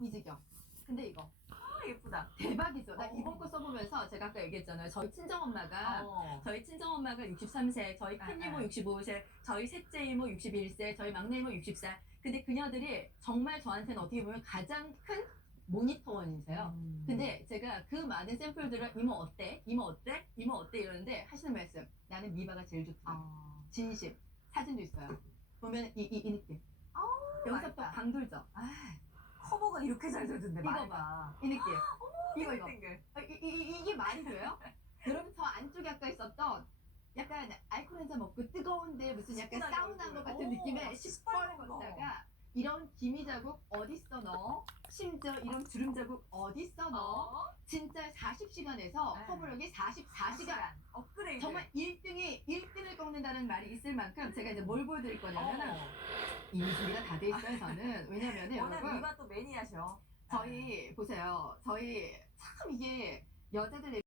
이 지경. 근데 이거 아, 예쁘다. 대박이죠. 나 어. 이번 거 써보면서 제가 아까 얘기했잖아요. 저희 친정엄마가 어. 저희 친정엄마가 63세, 저희 아, 큰 이모 아. 65세, 저희 셋째 이모 61세, 저희 막내 이모 60살. 근데 그녀들이 정말 저한테는 어떻게 보면 가장 큰 모니터원이세요. 음. 근데 제가 그 많은 샘플들을 이모 어때? 이모 어때? 이모 어때? 이러는데 하시는 말씀. 나는 미바가 제일 좋다. 아. 진심. 사진도 있어요. 보면 이, 이, 이 느낌. 여기서 또 맛있다. 방 돌죠. 커버가 이렇게 잘 되던데 이거 말가. 이 느낌. 이거 이거. 땡글. 아, 이, 이, 이, 이 게 말이 돼요? 여러분 저 안쪽에 아까 있었던 약간 알코올 한잔 먹고 뜨거운데 무슨 약간 사우나 것 같은 오, 느낌의 시뻘건 시뻘 거. 걷다가 이런 기미 자국 어딨어 너? 심지어 이런 주름 자국 어딨어 너? 어? 진짜 40시간에서 네. 커버력이 44시간 업그레이드. 정말 1등이 1등을 꺾는다는 말이 있을 만큼 제가 이제 뭘 보여드릴 거냐면은 어. 이미 준비가 다 돼 있어요 저는 왜냐면은 워낙 여러분 미바 또 매니아셔. 저희 보세요 저희 참 이게 여자들